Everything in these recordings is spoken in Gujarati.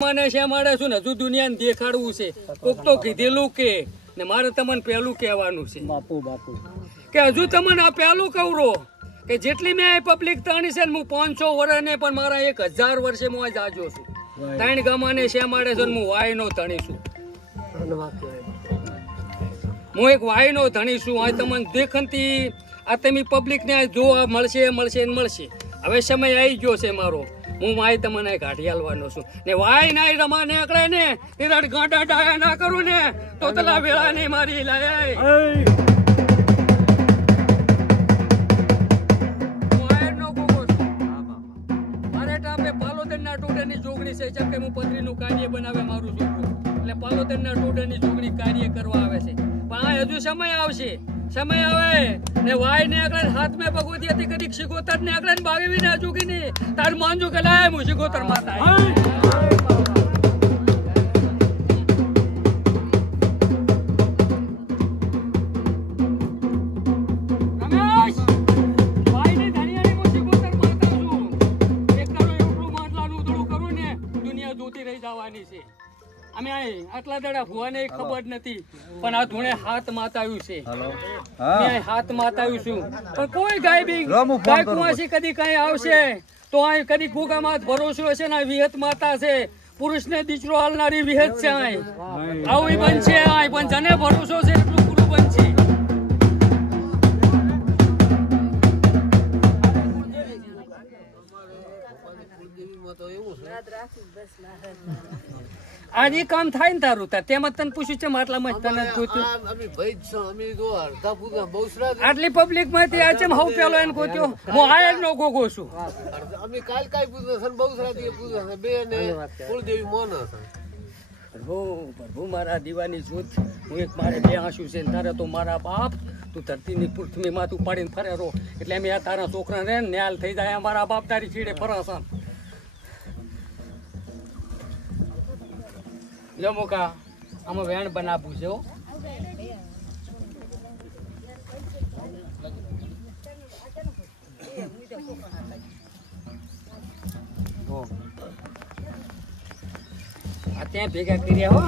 મને છે મારે શું ને હજુ દુનિયાને દેખાડવું છે. કોક તો કીધેલું કે ને મારે તમને પહેલું કહેવાનું છે બાપુ કે હજુ તમને આ પહેલું કહું કે જેટલી મેં પબ્લિક તાણી છે ને હું 500 વર્ષ ને પણ મારા 1000 વર્ષે હું જાજો છું. ત્રણ ગામાને છે મારે છે હું વાયનો ધણી છું. હું એક વાયનો ધણી છું. આ તમને દેખનથી આ તમે પબ્લિક ને જોવા મળશે. હવે સમય આવી ગયો છે મારો. હું માય તમને કાઢી આલવાનો છું ને વાય ના રમા નીકળે ને એ ગાંડા ડાયા ના કરું ને તો તલા વેળા ને મારી લાય પાલોદરના જોગણી છે જેમ કે હું પત્રીનું કાર્ય બનાવે મારું છોકરું એટલે પાલોદરના ટોડાની જોગણી કાર્ય કરવા આવે છે. પણ આ હજુ સમય આવશે. સમય આવે ને વાય ને આગળ હાથ મેં ભગવતી હતી કદી શિકોતર ને આગળ બાગવી ના ચૂકી ને તાર માનજો કે લાય હું શિકોતર માતા અમે આટલા દાડા ભુવાને ખબર નથી પણ આ ધૂણે હાથ માતાવ્યું છે. હાથ માતાવ્યું છું પણ કોઈ ગાય કુવાસી કદી કઈ આવશે તો અહીં કદી કુગામાં ભરોસો હશે ને વિહત માતા છે. પુરુષ ને દીકરો હાલનારી વિહત છે. આવું બનશે પણ જને ભરોસો છે એટલું પૂરું બનશે. આજે કામ થાય ને તારું તેમાં તને પૂછ્યું છે માટલામાં તને આટલી પબ્લિક માંથી આ ચેમ હવ પેલો એને ગોત્યો હું આ નો ગોગો છું. પ્રભુ મારા દીવાની જોત હું એક મારે બે આંસુ છે તારે તો મારા બાપ તું ધરતીની પૃથ્વી માં તું પાડીને ફરે રો એટલે અમે આ તારા છોકરા ને ન્યાલ થઈ જાય. મારા બાપ તારી ચીડે ફરાસા લો મોકા આમાં વેણ બનાવવું છે. આ ત્યાં ભેગા કર્યા હો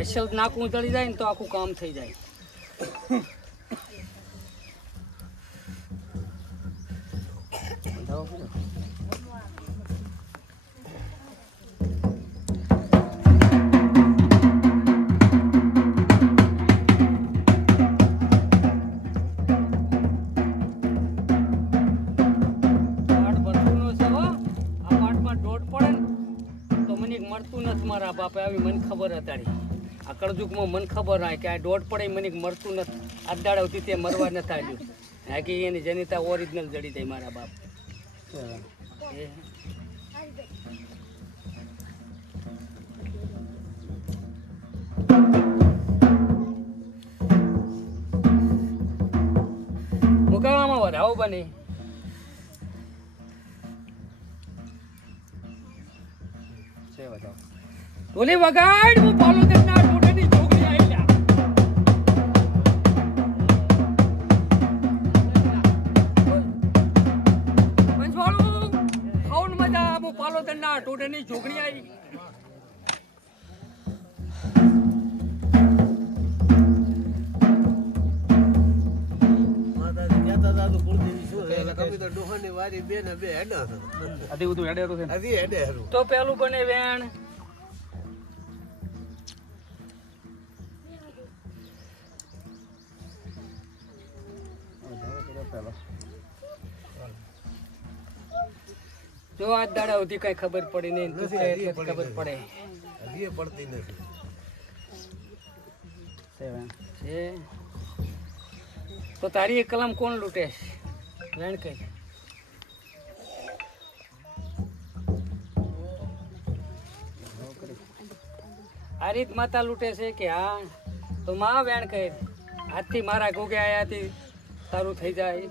અસલ નાકું ચડી જાય ને તો આખું કામ થઈ જાય. મારા બાપા આવી મને ખબર હતી આ કળજુગમાં મને ખબર હોય કે આ દોઢ પડે મને મળતું નથી. આ દાડાવથી તે મરવા નથી આવ્યું. હા કે એની જનિતા ઓરિજિનલ જડી જાય મારા બાપ. મુકાવામાં વધાવો બને બોલી વગાડ હું પાલોદરના ટોડાની જોગણી આઈલા પંચવાળું ખાઉન મજા હું પાલોદરના ટોડાની જોગણી આઈ. માતાજી કહેતા હતા તો કુળદેવી શું એટલે કમી તો ડોહાની વારી બે ને બે હેડા આધી બધું હેડેરું છે આધી હેડેરું તો પેલું બને વેણ જો આજ દાડા સુધી કઈ ખબર પડી નહીં ખબર પડે પડતી નથી. તો તારી એક કલમ કોણ લૂટે વેણ કઈ આ રીત માતા લૂટે છે કે હા તો માં વેણ કઈ આજથી મારા ગોગે આયાથી તારું થઈ જાય.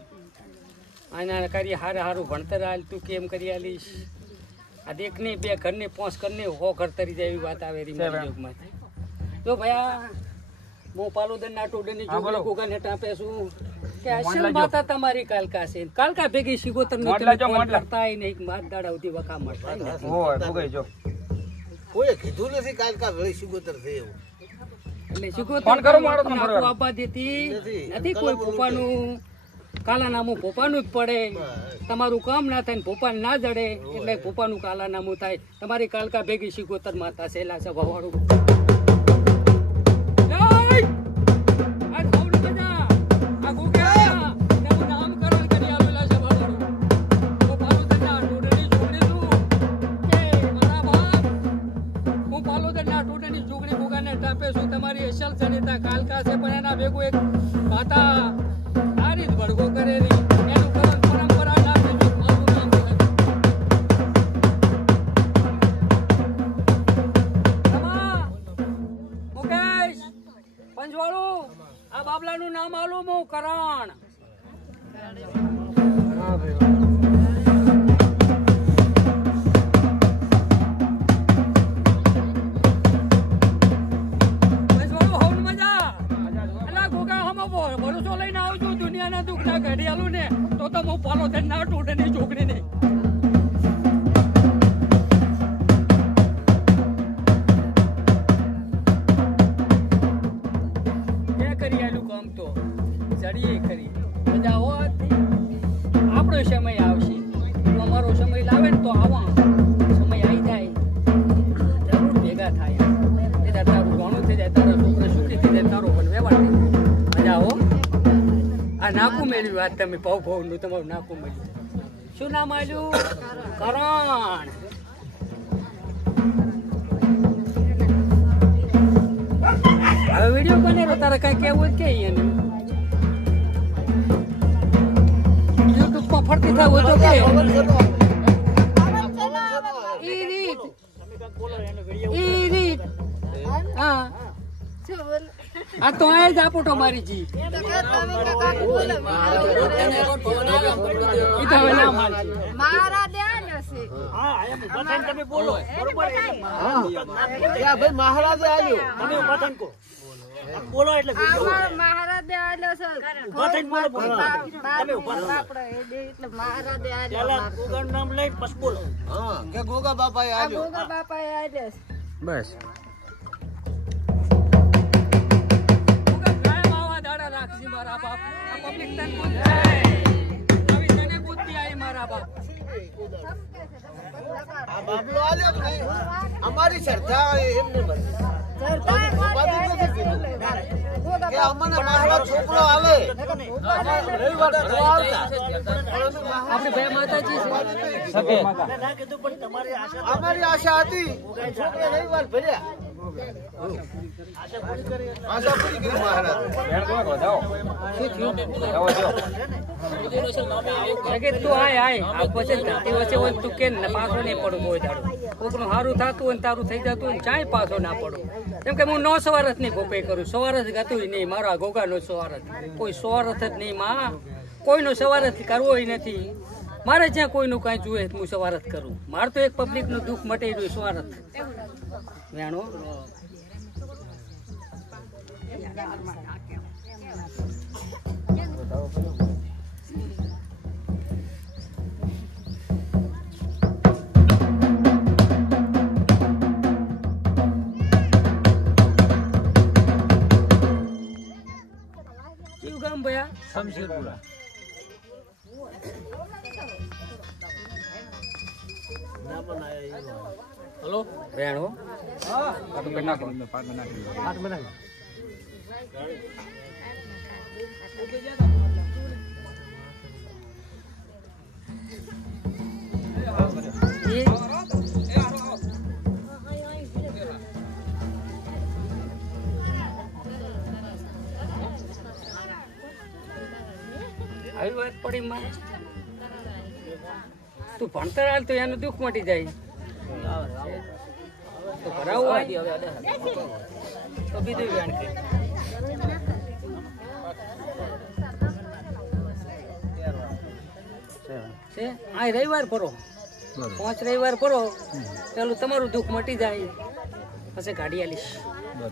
આના કરી હારે હારું ભણતર હાલ તું કેમ કરી આલીશ. આ દેખની બે ઘરની 5 ઘરની હો ઘર તરી જાય એવી વાત આવે રીમાં. જો ભયા હું પાલોદરના ટોડાની જોગણી ગોગાને ટાંપે છું કે અસલ માતા તમારી કાલકા છે. કાલકા ભેગી શિગોતર નો કરતા નહીં માત દાડા ઉધી વકા મળતા. કોઈ કીધું નથી કાલ કા વેળી સિગોતર છે એવું. એટલે શીખો આપવા દેતી નથી કોઈ પોપાનું કાલાનામું પોપાનું જ પડે. તમારું કામ ના થાય ને પોપાને ના જડે એટલે પોપાનું કાલાનામું થાય. તમારી કાલકા ભેગી શીખોતર માતા સેલા સભા વાળું તમારી અસલ સરિતા કાલકા છે પણ એના ભેગું એક માતા આ રીત ભડકો કરેલી એનું કરણ પરંપરા ના ભેગું મારું નામ મુકેશ પંચવાળું આ બાબલાનું નામ આલું હું કરણ. ભરોસો લઈને આવજો દુનિયાના દુઃખ ના ઘડિયાળું ને તો હું પાલો થઈને ના તૂટે ની છોકરી ને. કરી આલું કામ તો જડીએ કરી મજા હોવાથી આપણો સમય આવશે. અમારો સમય લાવે ને તો આવા સમય આવી જાય જરૂર ભેગા થાય. તારું ઘણું થઈ જાય, તારા છોકરા સુખી થઈ જાય, તારો પણ વ્યવહાર થઈ જાય. મજા હો. આ નાકું મેળવ્યું આજ તમે ભાવ નું તમારું નાકું મેળવ્યું. શું નામ આવ્યું? કરણ. હવે વિડીયો બને તારે કઈ કેવું કે યુટ્યુબ માં ફરતી થાય તો કે હા આ તો એ જ આપો મારી જી મહારાજ આવ્યો બોલો એટલે મહારાજ આવ્યો છે નામ લઈ પછી બોલો. હા કે ગોગા બાપા આવ્યો. ગોગા બાપા આવ્યો બસ રાખજી મારા બાપ. આ પબ્લિક તન નવી તને બુદ્ધિ આવી મારા બાપ. આ બાબલો આલ્યો કે નહીં અમારી શ્રદ્ધા એમને બસ કે અમને મારો છોકરો આવે રવિવાર ભરવા આવતા. આપણી બે માતાજી છે ના કીધું પણ તમારી આશા અમારી આશા હતી છોકરા રવિવાર ભર્યા. આશા પૂરી કરી મહારાજ. તું આય આ પછી ધરતી વચ્ચે હોય તું કે પાછો નહીં પડું કોઈ દાડો. કોકનું સારું થતું હોય તારું થઈ જતું હોય ચાય પાછો ના પડું. કેમ કે હું નો સવારથ નહીં ગોપે કરું. સવારથ ગતું નહીં મારા ગોગાનો સવારથ. કોઈ સવારથ જ નહીં માં. કોઈનો સવારથ કરવો નથી મારે. જ્યાં કોઈનું કાંઈ જોઈએ હું સવારથ કરું. મારે તો એક પબ્લિકનું દુઃખ મટી રહ્યું સવારથ વેણો. કયું ગામ ભયા? શમશેરપુરા. હલો રેણો હા નાખો આવી વાત પડી મારે. તું ભણતર હાલ તો એનું દુઃખ મટી જાય. તો ભરાવું હોય તો બીજું વેણ છે. આ રવિવાર ભરો 5 રવિવાર ભરો પેલું તમારું દુઃખ મટી જાય. પછી ગાડી આલીશ.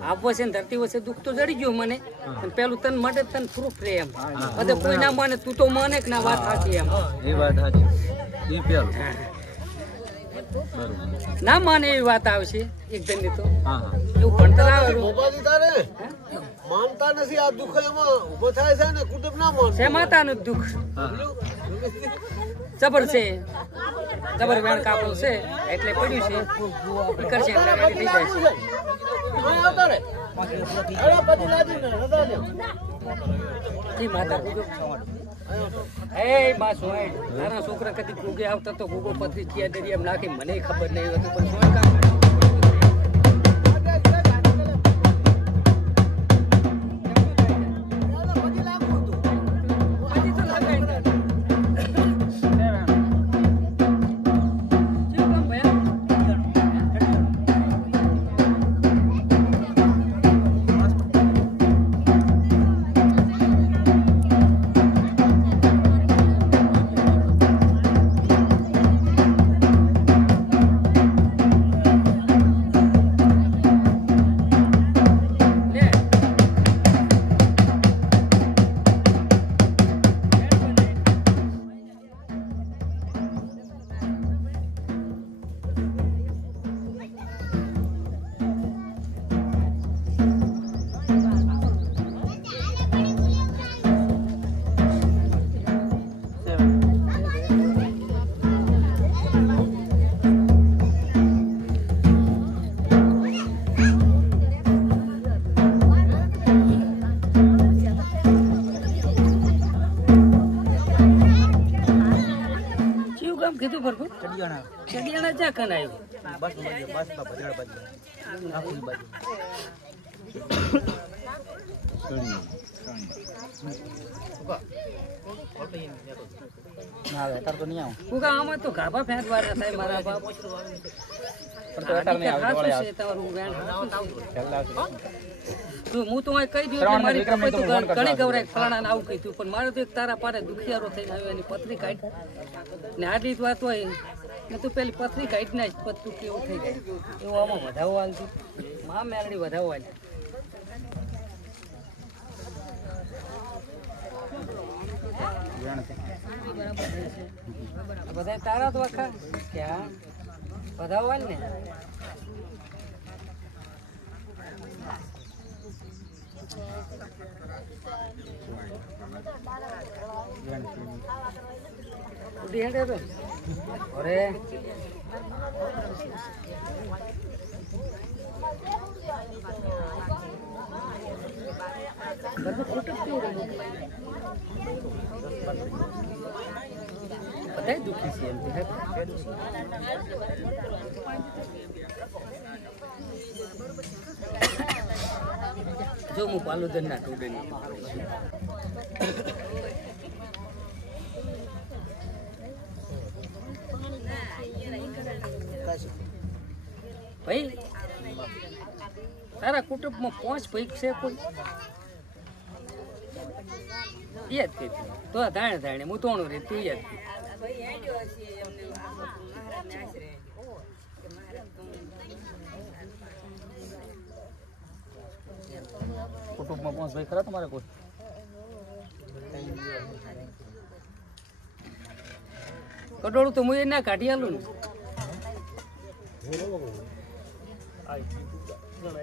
આપવો છે ને ધરતી વચ્ચે દુઃખ તો જડી ગયું મને પણ પેલું તન માટે તને પ્રૂફ રે એમ. બધે કોઈ ના માને તું તો માને કે ના વાત સાચી એમ. એ વાત સાચી. એ પેલું ના માને એવી વાત આવશે એક જણની તો હા હા એવું ભણતર આવે ભોપાજી તારે માનતા નથી આ દુઃખ એમાં ઉભો થાય છે ને કુટુંબ ના માન છે માતાનું દુઃખ જબર છે જબર વેણ કાપડું છે એટલે પડ્યું છે ઈ કરશે એટલે ready થઈ જાય છે. આવતા રે અરે પછી લાજી ને રજા દે જી માતા કૂગો એ બા સોય નાના છોકરા કદી કૂગે આવતા તો કૂગો પથરી કિયા દરી એમ નાખી મને ખબર નહીં હતું પણ સોય કામ કીધું ભરપૂર ચડિયાણા ચા કન આવ્યું કુકા આમાં તો ગાભા ફેંકવાના થાય મારા બાપ હું તો કહી દઉં મારી કપાઈ તો ઘણી ગવરાય ફલાણા આવું કીધું પણ મારે તો એક તારા પારે દુખિયારો થઈને આવ્યો એની પથરી કાઢ ને આટલી જ વાત હોય ને તું પેલી પથરી કાઢી નાખ તું કેવું થઈ જાય એવું આમાં વધાવો હાલતું માં મેળડી વધાવો હાલ બધા તારા જ વખા ક્યાં વધાવો હાલ ને ઉડી હેડે તો અરે બધા દુખી છે એમ જો હું પાલુદન ના ટોડે ભાઈ તારા કુટુંબમાં 5 ભાઈ છે કોઈ યાદ કરી તો ધાણે ધાણે હું તોણું રે તું યાદ કરી કુટુંબમાં 5 ભાઈ ખરા તમારે કોઈ કટોળું તો હું એ ના કાઢી આલું ને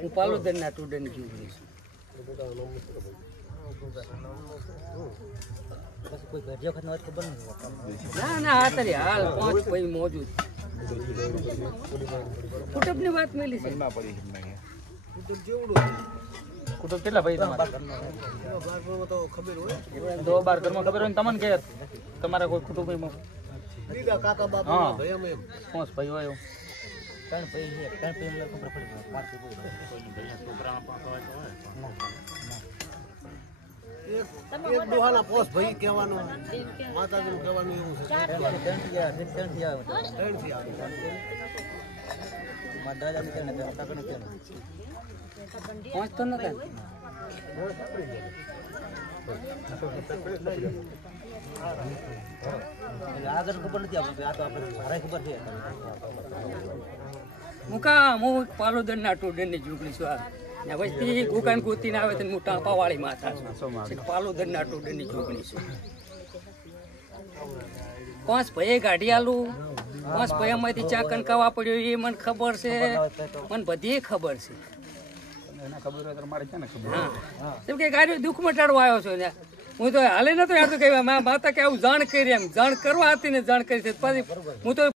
હું પાલુદન ના ટુડન જીવું ના ના હા તારી હાલ 5 ભાઈ મોજૂદ કુટુંબ ની વાત મેલી છે કુટુંબ કેટલા ભાઈ તમારા દો બાર ઘરમાં ખબર હોય ને તમને કે તમારા કોઈ કુટુંબમાં કાકા બાપા ભાઈ એમ 5 ભાઈ હોય એક દોહાના 5 ભાઈ કહેવાનું માતાજીનું કહેવાનું એવું છે પહોંચતો નતા આગળ ખબર નથી આપણે આ તો આપણે ભારે ખબર છે મુકા હું પાલોદન ના ટોડન ની ઝૂંપડી છું આ વસ્તી ગુકાન ગોતીને આવે તો હું ટાંપા વાળી માથા છું પાલોદન ના ટોડન ની ઝૂંપડી છું 5 ભાઈ ગાડી આલું બસ ભયામાંથી ચા કનકાવા પડ્યો એ મને ખબર છે, મને બધી ખબર છે. એને ખબર હોય તો મારે ક્યાં ને ખબર. હા કેમ કે ગાડી દુઃખ મટાડવા આવ્યો છું ને, હું તો હાલે નતો યાર તો કે માતા કે આવું જાણ કરી, એમ જાણ કરવા હતી ને જાણ કરી છે પછી હું તો